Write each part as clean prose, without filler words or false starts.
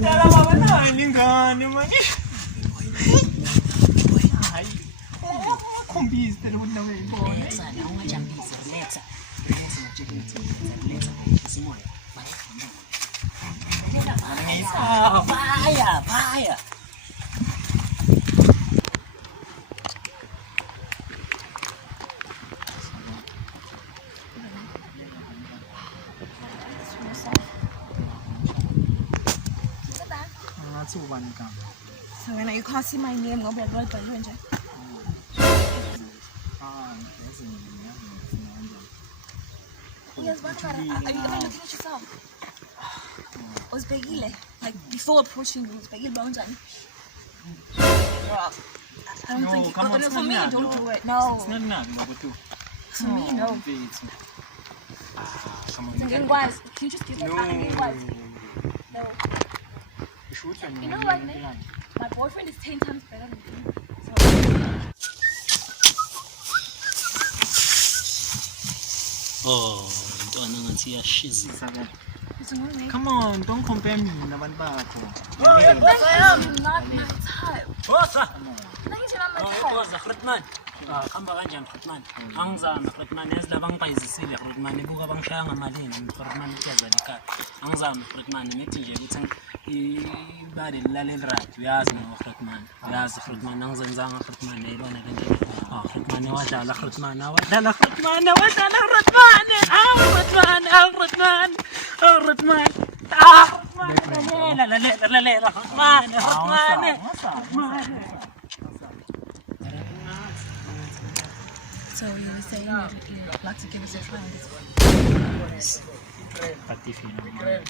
Dala mama na ingane mani. Ay. Kumbis pero na may boy. Sana ungajambisa letha. Letha simoya. Baya. Ngathi ubani igama? So when you can't see my name, ngoba uyabhalwa nje. Yazi Yes, what about are you looking at yourself? Uzbekile, like before approaching you, Uzbekile bounjani. I don't think come on, but for me, don't do it. No. It's not nani ngokuthi. For me, no. Come on. Can you just give that back? No. You know what, Nick? My boyfriend is 10 times better than you. Oh, ntwana ngathi iyashiza. So, Come on, don't compare me nabantu bakho. I am not my type. Bosa. Nangitsho not my type. Bosa Khritman. Khamba kanjani Khritman? Angizama Khritman yazi labangipayizisile Khritman ebuka bangishaya ngamalini Khritman utheza lekhaya. Angizama Khritman ngithi nje ukuthi ibali lilalela radio uyazi no Khritman. Uyazi Khritman angizenzanga Khritman ayibona kanjani. Khritman wadlala Khritman wadlala Khritman wadlala Khritman. Khritman. La Khritman. So you were saying that you'd like to give us a try.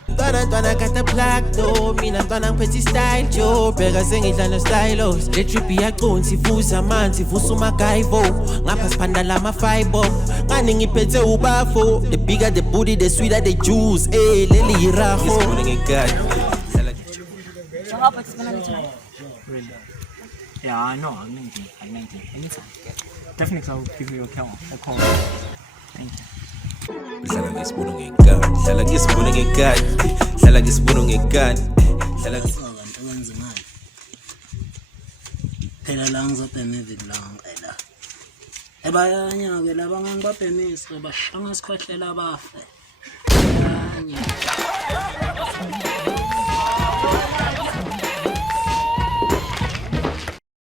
Ntwana kata black though mina ntwana ngiphethe style Joe bheka sengidlala stylos le trip iyaqonsi ivuza amanzi ivusa umagaivo ngapha siphanda lama fiber ngani ngiphethe ubafo the bigger the booty the sweeter the juice leli yiraho So how about spend time? Really? Yeah, I know. I meant it. Anytime. Definitely, I'll give you a call. Thank you. Hlala ngesibungu ngekani hlala ngesibungu ngekani hlala ngesibungu ngekani hlala abantu abanzimana phela la ngizobhema eviki lonke la ebayanya ke laba ngangibabhemisa bashanga sikhohlela bafe abanye